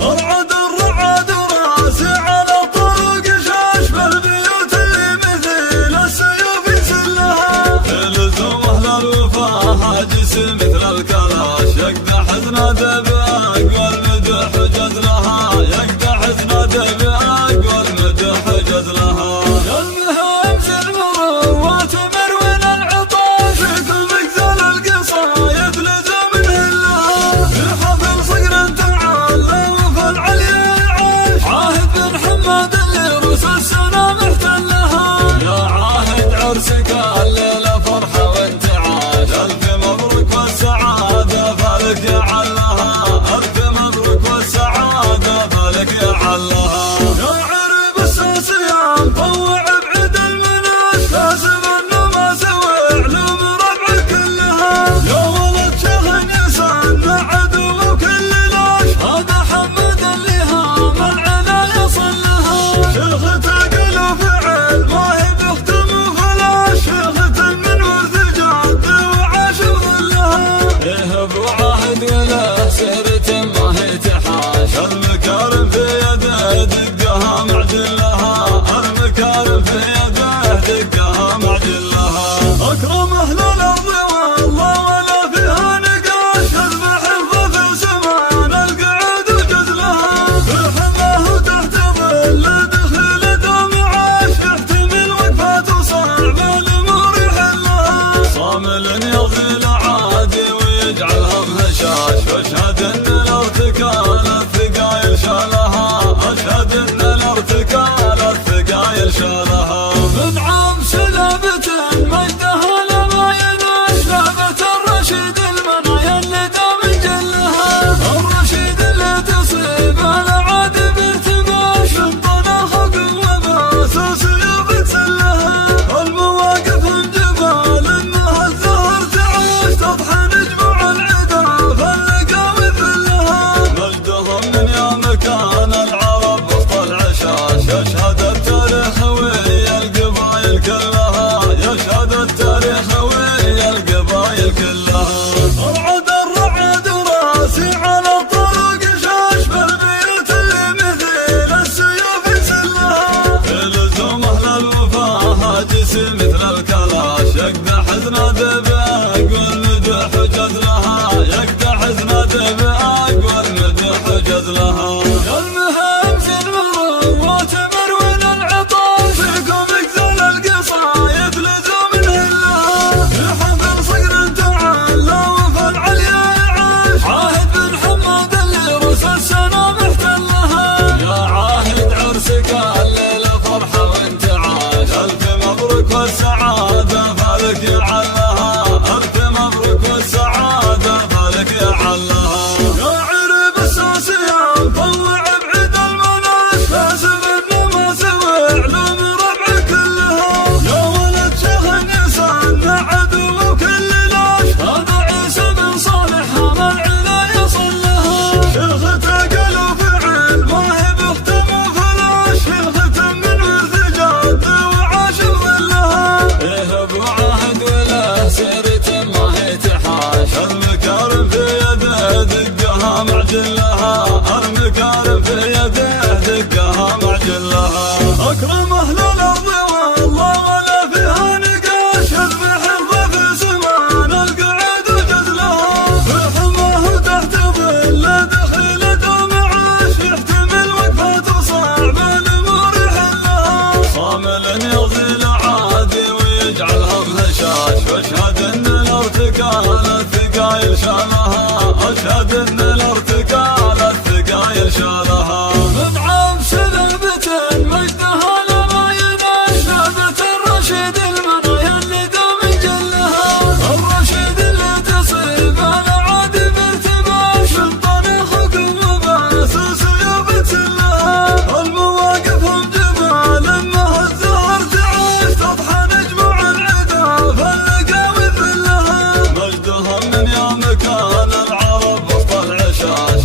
ارعد الرعد راسي على طرق شاش بالبيوت اللي مثل السيوف يسلها. تلزم اهل الوفا حاجس مثل الكلاش يقدح زناده باقوى المدح جزلها. يقدح زناده باقوى المدح جزلها. المهم المروات مروين العطاش كل مقزل القصايد لزم نهلها. في حفل صقر تعالى وفي العليا عاش عاهد بن حماد اللي روس السنة محتلها. يا عاهد عرسك الليلة فرحة وانتعاش ألف مبروك والسعادة فالك يعلها. ألف مبروك والسعادة فالك يعلها. يا عرب الساسية مطوع بعيد المناش لازم انه ما سوى علوم ربع كلها. يا ولد شيخ يسن عدو وكل لاش هذا حمد اللي هام العلا يصل لها. شيخ تقل وفعل ما هي بختم وفلاش. شيخة من ورث جد وعاش بظلها. ايه ابو عاهد وله سهرة ما هي تحاش. المكارم في يده دقها معدلها. المكارم في يده دقها معدلها. اكرم اهل الارض والله ولا فيها نقاش. اذبح الضف سمان القعود وجزلها. في حماه وتحت ظل دخيل دوم عاش. يحتمل وقفات وصعب الامور يحلها. صامل يضل عادي ويجعلها مهشاش. واشهد ان الارتكال الثقايل شالها. اشهد ان الارتكال الثقايل شالها. من عام سلابة مجدها لما يناش. لابة الرشيد المنايا اللي دام جلها. الرشيد اللي تصيب العاد بارتباش. شطنا خق وباسوس يوم تسلها. المواقف جبال انها الزهر تعاش. تضحى نجمع العدا فاللقا وذلها. مجدهم من يا مكان العرب وسط العشاش. يشهد التاريخ ويا القبايل كلها. يشهد التاريخ ويا القبايل كلها. ارعد الرعد راسي على طرق شاش بالبيوت اللي مثل السيوف يسلها. تلزم اهل الوفا هاجس مثل الكلاش. يقدح زناده باقوى المدح جزلها. يقدح زناده باقوى المدح جزلها. المهم المروات مروين العطاش فيكم مقزل القصايد لزم نهلها. في حفل صقر تعالى وفي العليا عاش عاهد بن حماد اللي روس السنة محتلها. يا عاهد عرسك الليلة فرحة وانتعاش. ألف مبروك والسعادة فالك يعلها. ألف مبروك والسعادة فالك يعلها. يا عرب الساسية مطوع بعيد المناش. لازم انه ما سوى علوم ربع كلها. يا ولد شيخ يسن عدو وكل لاش هذا عيسى بن صالح هام العلا يصل لها. شيخ تقل وفعل ما هي بختم وفلاش. شيخة من ورث جد وعاش بظلها. ايه ابو عاهد وله سيرة ما هي تحاش. المكارم في يده دقها معجلها. المكارم في يده دقها معجلها. اكرم اهل الارض والله ولا فيها نقاش. اذبح الضف سمان القعود وجزلها. في حماه وتحت ظل دخيل دوم عاش. يحتمل وقفات وصعب الامور يحلها. صامل يضل عادي ويجعلها مهشاش. واشهد ان الارتكال الثقايل شالها. اشهد ان الارتكال الثقايل شالها. من عام سلابة مجدها لما يناش. لابة الرشيد المنايا اللي دام جلها. الرشيد اللي تصيب العاد بارتباش. شطنا خق وباسوس يوم تسلها. المواقف جبال انها الزهر تعاش. تضحى نجمع العدا فاللقا وذلها. مجدهم من يا مكان العرب وسط العشاش.